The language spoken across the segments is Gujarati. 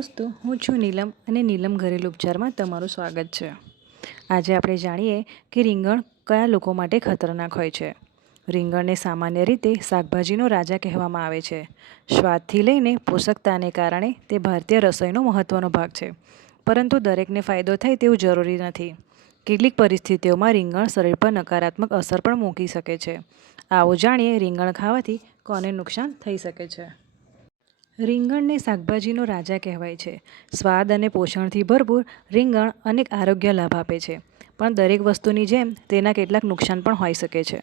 દોસ્તો, હું છું નીલમ અને નીલમ ઘરેલું ઉપચારમાં તમારું સ્વાગત છે। આજે આપણે જાણીએ કે રીંગણ કયા લોકો માટે ખતરનાક હોય છે। રીંગણને સામાન્ય રીતે શાકભાજીનો રાજા કહેવામાં આવે છે। સ્વાદથી લઈને પોષકતાને કારણે તે ભારતીય રસોઈનો મહત્વનો ભાગ છે, પરંતુ દરેકને ફાયદો થાય તેવું જરૂરી નથી। કેટલીક પરિસ્થિતિઓમાં રીંગણ શરીર પર નકારાત્મક અસર પણ મૂકી શકે છે। આવો જાણીએ રીંગણ ખાવાથી કોને નુકસાન થઈ શકે છે। રીંગણને શાકભાજીનો રાજા કહેવાય છે। સ્વાદ અને પોષણથી ભરપૂર રીંગણ અનેક આરોગ્ય લાભ આપે છે, પણ દરેક વસ્તુની જેમ તેના કેટલાક નુકસાન પણ હોઈ શકે છે।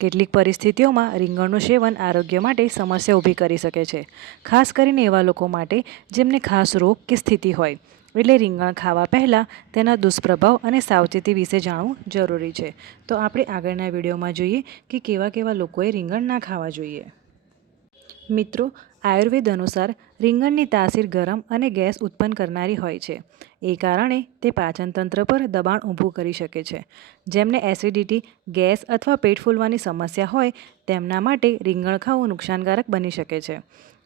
કેટલીક પરિસ્થિતિઓમાં રીંગણનું સેવન આરોગ્ય માટે સમસ્યા ઊભી કરી શકે છે, ખાસ કરીને એવા લોકો માટે જેમને ખાસ રોગ કે સ્થિતિ હોય। એટલે રીંગણ ખાવા પહેલાં તેના દુષ્પ્રભાવ અને સાવચેતી વિશે જાણવું જરૂરી છે। તો આપણે આગળના વિડીયોમાં જોઈએ કે કેવા કેવા લોકોએ રીંગણ ના ખાવા જોઈએ। મિત્રો, આયુર્વેદ અનુસાર રીંગણની તાસીર ગરમ અને ગેસ ઉત્પન્ન કરનારી હોય છે। એ કારણે તે પાચનતંત્ર પર દબાણ ઊભું કરી શકે છે। જેમને એસિડિટી, ગેસ અથવા પેટ ફૂલવાની સમસ્યા હોય તેમના માટે રીંગણ ખાવું નુકસાનકારક બની શકે છે।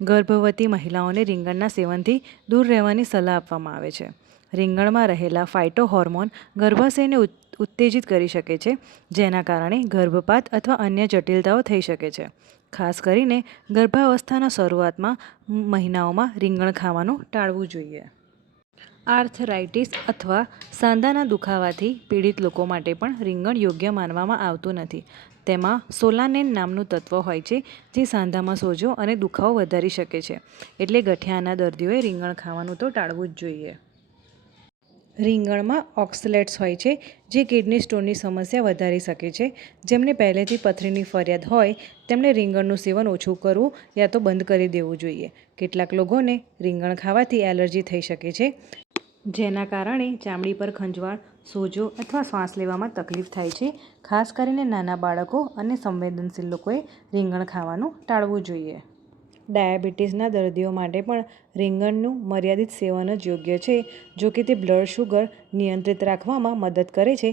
ગર્ભવતી મહિલાઓને રીંગણના સેવનથી દૂર રહેવાની સલાહ આપવામાં આવે છે। રીંગણમાં રહેલા ફાઇટો હોર્મોન ગર્ભાશયને ઉત્તેજિત કરી શકે છે, જેના કારણે ગર્ભપાત અથવા અન્ય જટિલતાઓ થઈ શકે છે। ખાસ કરીને ગર્ભાવસ્થાના શરૂઆતમાં મહિનાઓમાં રીંગણ ખાવાનું ટાળવું જોઈએ। આર્થરાઇટિસ અથવા સાંધાના દુખાવાથી પીડિત લોકો માટે પણ રીંગણ યોગ્ય માનવામાં આવતું નથી। તેમાં સોલાનેન નામનું તત્વ હોય છે, જે સાંધામાં સોજો અને દુખાવો વધારી શકે છે। એટલે ગઠિયાના દર્દીઓએ રીંગણ ખાવાનું તો ટાળવું જ જોઈએ। રીંગણમાં ઓક્સલેટ્સ હોય છે, જે કિડની સ્ટોનની સમસ્યા વધારી શકે છે। જેમને પહેલેથી પથરીની ફરિયાદ હોય તેમણે રીંગણનું સેવન ઓછું કરવું યા તો બંધ કરી દેવું જોઈએ। કેટલાક લોકોને રીંગણ ખાવાથી એલર્જી થઈ શકે છે, જેના કારણે ચામડી પર ખંજવાળ, સોજો અથવા શ્વાસ લેવામાં તકલીફ થાય છે। ખાસ કરીને નાના બાળકો અને સંવેદનશીલ લોકોએ રીંગણ ખાવાનું ટાળવું જોઈએ। ડાયાબિટીસના દર્દીઓ માટે પણ રીંગણનું મર્યાદિત સેવન જ યોગ્ય છે। જો કે તે બ્લડ શુગર નિયંત્રિત રાખવામાં મદદ કરે છે,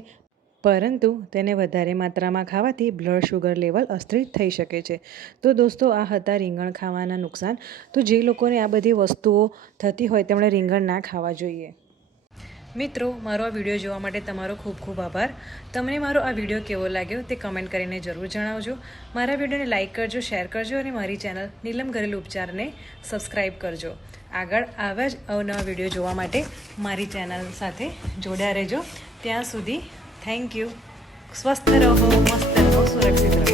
પરંતુ તેને વધારે માત્રામાં ખાવાથી બ્લડ શુગર લેવલ અસ્થિર થઈ શકે છે। તો દોસ્તો, આ હતા રીંગણ ખાવાના નુકસાન। તો જે લોકોને આ બધી વસ્તુઓ થતી હોય તેમણે રીંગણ ના ખાવા જોઈએ। મિત્રો, મારો આ વિડીયો જોવા માટે તમારો ખૂબ ખૂબ આભાર। તમને મારો આ વિડીયો કેવો લાગ્યો તે કમેન્ટ કરીને જરૂર જણાવજો। મારા વિડીયોને લાઇક કરજો, શેર કરજો અને મારી ચેનલ નીલમ ઘરેલું ઉપચારને સબસ્ક્રાઈબ કરજો। આગળ આવા જ અવનવા વિડીયો જોવા માટે મારી ચેનલ સાથે જોડ્યા રહેજો। ત્યાં સુધી થેન્ક યુ। સ્વસ્થ રહો, મસ્ત રહો, સુરક્ષિત રહો।